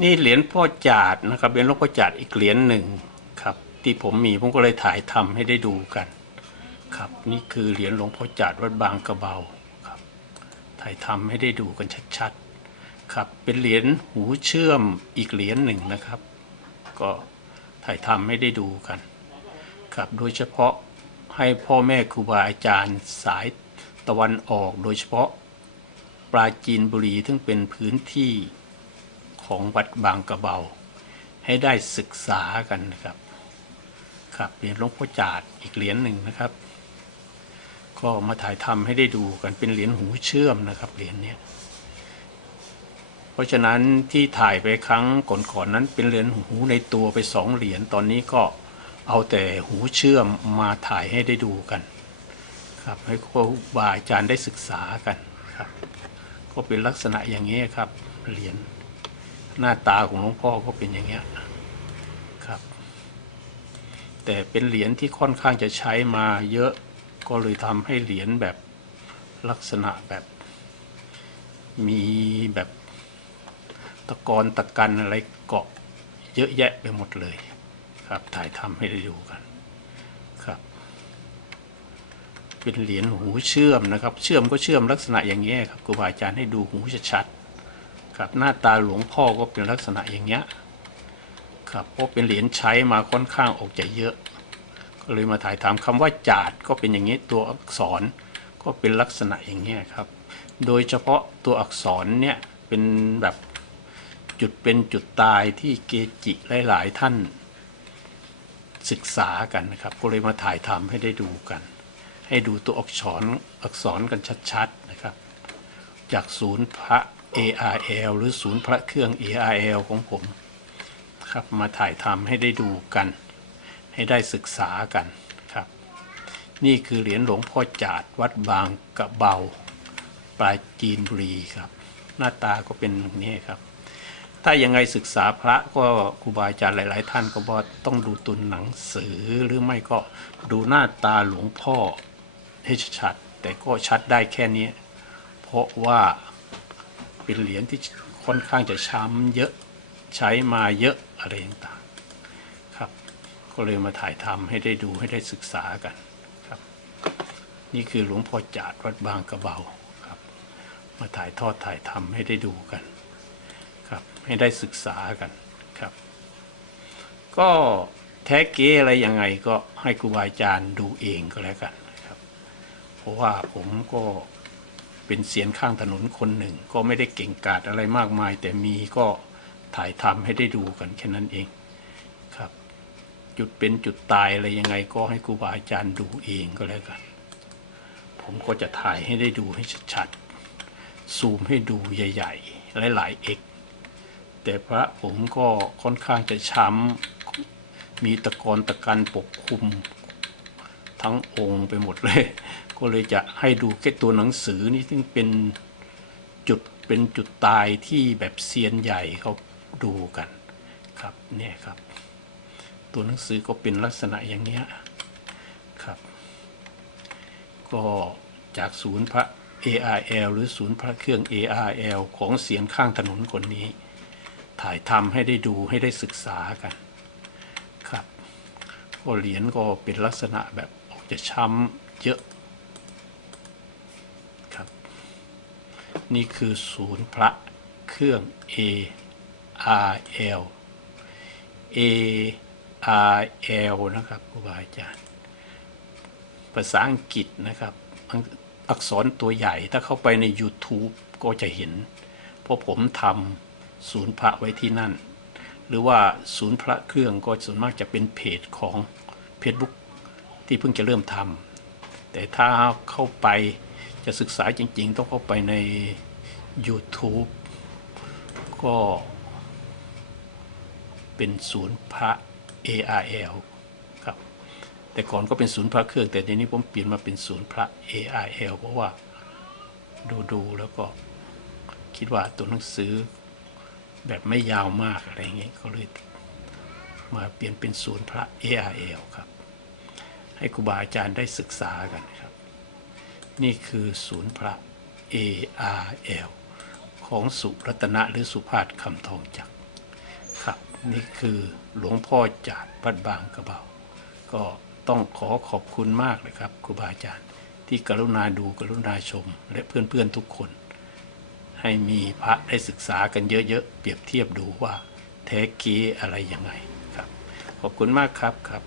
นี่เหรียญพ่อจาดนะครับเหรียญหลวงพ่อจาดอีกเหรียญหนึ่งครับ ที่ผมมีผมก็เลยถ่ายทำให้ได้ดูกัน ครับ นี่คือเหรียญหลวงพ่อจาดวัดบางกระเบาครับ ถ่ายทำให้ได้ดูกันชัดๆ ครับ เป็นเหรียญหูเชื่อมอีกเหรียญหนึ่งนะครับ ก็ถ่ายทำให้ได้ดูกัน ครับ โดยเฉพาะให้พ่อแม่ครูบาอาจารย์สายตะวันออก โดยเฉพาะปราจีนบุรีซึ่งเป็นพื้นที่ ของวัดบางกระเบา ให้ได้ศึกษากันนะครับ ครับเหรียญหลวงพ่อจาดอีกเหรียญหนึ่งนะครับ ก็มาถ่ายทำให้ได้ดูกันเป็นเหรียญหูเชื่อมนะครับเหรียญนี้เพราะฉะนั้นที่ถ่ายไปครั้งก่อนๆนั้นเป็นเหรียญหูในตัวไปสองเหรียญตอนนี้ก็เอาแต่หูเชื่อมมาถ่ายให้ได้ดูกัน ครับให้ครูบาอาจารย์ได้ศึกษากันครับ ก็เป็นลักษณะอย่างนี้ครับเหรียญ หน้าตาของหลวงพ่อก็เป็นอย่างเงี้ยครับ แต่เป็นเหรียญที่ค่อนข้างจะใช้มาเยอะก็เลยทำให้เหรียญแบบลักษณะแบบมีแบบตะกอนตะกันอะไรเกาะเยอะแยะไปหมดเลยครับถ่ายทำให้ได้ดูกันครับ เป็นเหรียญหูเชื่อมนะครับ เชื่อมก็เชื่อมลักษณะอย่างนี้ครับครูบาอาจารย์ให้ดูหูชัดๆ ครับหน้าตาหลวงพ่อก็เป็นลักษณะอย่างเงี้ยครับเพราะเป็นเหรียญใช้มาค่อนข้างออกจะเยอะ ก็เลยมาถ่ายทำคำว่าจาดก็เป็นอย่างนี้ตัวอักษรก็เป็นลักษณะอย่างเงี้ยครับ โดยเฉพาะตัวอักษรเนี่ยเป็นแบบจุดเป็นจุดตายที่เกจิหลายๆท่านศึกษากันนะครับ ก็เลยมาถ่ายทำให้ได้ดูกัน ให้ดูตัวอักษรอักษรกันชัดๆนะครับ จากศูนย์พระ ARL หรือศูนย์พระเครื่อง ARL ของผมครับมาถ่ายทำให้ได้ดูกัน ให้ได้ศึกษากันครับ นี่คือเหรียญหลวงพ่อจาดวัดบางกระเบาปลายจีนบุรีครับ หน้าตาก็เป็นอย่างนี้ครับ ถ้ายังไงศึกษาพระก็ครูบาอาจารย์หลาย ๆ ท่านก็บอกต้องดูตุนหนังสือหรือไม่ก็ดูหน้าตาหลวงพ่อให้ชัดแต่ก็ชัดได้แค่นี้ เพราะว่า เป็นเหรียญที่ค่อนข้างจะช้ำเยอะใช้มาเยอะอะไรต่างๆครับ ก็เลยมาถ่ายทำให้ได้ดูให้ได้ศึกษากันครับ นี่คือหลวงพ่อจาดวัดบางกระเบาครับ มาถ่ายทอดถ่ายทำให้ได้ดูกันครับให้ได้ศึกษากันครับ ก็แท้เก๊อะไรยังไงก็ให้ครูบาอาจารย์ดูเองก็แล้วกันครับ เพราะว่าผมก็ เป็นเสียนข้างถนนคนหนึ่ง ก็ไม่ได้เก่งกาจอะไรมากมาย แต่มีก็ถ่ายทำให้ได้ดูกันแค่นั้นเองครับ จุดเป็นจุดตายอะไรยังไงก็ให้ครูบาอาจารย์ดูเองก็แล้วกัน ผมก็จะถ่ายให้ได้ดูให้ชัดๆซูมให้ดูใหญ่ๆหลายๆเอกแต่พระผมก็ค่อนข้างจะช้ำมีตะกอนตะกันปกคลุม ทั้งองค์ไปหมดเลย ก็เลยจะให้ดูแค่ตัวหนังสือนี่ซึ่งเป็นจุดเป็นจุดตายที่แบบเซียนใหญ่เขาดูกันครับเนี่ยครับ ตัวหนังสือก็เป็นลักษณะอย่างเนี้ยครับ ก็จากศูนย์พระ ARL หรือศูนย์พระเครื่อง ARL ของเสียงข้างถนนคนนี้ ถ่ายทำให้ได้ดูให้ได้ศึกษากัน ครับ ก็เหรียญก็เป็นลักษณะแบบ จะช้ำเยอะครับ นี่คือศูนย์พระเครื่อง ARL ARL นะครับครูบาอาจารย์ ภาษาอังกฤษนะครับอักษรตัวใหญ่ถ้าเข้าไปใน YouTube ก็จะเห็น เพราะผมทำศูนย์พระไว้ที่นั่น หรือว่าศูนย์พระเครื่องก็ส่วนมากจะเป็นเพจของ Facebook ที่เพิ่งจะเริ่มทำแต่ถ้าเข้าไปจะศึกษาจริง ๆ ต้องเข้าไปใน YouTube ก็เป็นศูนย์พระ ARL ครับ แต่ก่อนก็เป็นศูนย์พระเครื่อง แต่ทีนี้ผมเปลี่ยนมาเป็นศูนย์พระ ARL เพราะว่าดูดูๆแล้วก็คิดว่าตัวหนังสือแบบไม่ยาวมากอะไรอย่างเงี้ยก็เลยมาเปลี่ยนเป็นศูนย์พระ ARL ครับ ให้ครูบาอาจารย์ได้ศึกษากันครับ นี่คือศูนย์พระ ARL ของสุรัตนะหรือสุภาพคำทองจักรนี่คือหลวงพ่อจาดวัดบางกระเบา ก็ต้องขอขอบคุณมากเลยครับครูบาอาจารย์ ที่กรุณาดูกรุณาชม และเพื่อนๆทุกคน ให้มีพระได้ศึกษากันเยอะๆ เปรียบเทียบดูว่าแท้เกีอะไรยังไงครับ ขอบคุณมากครับครับ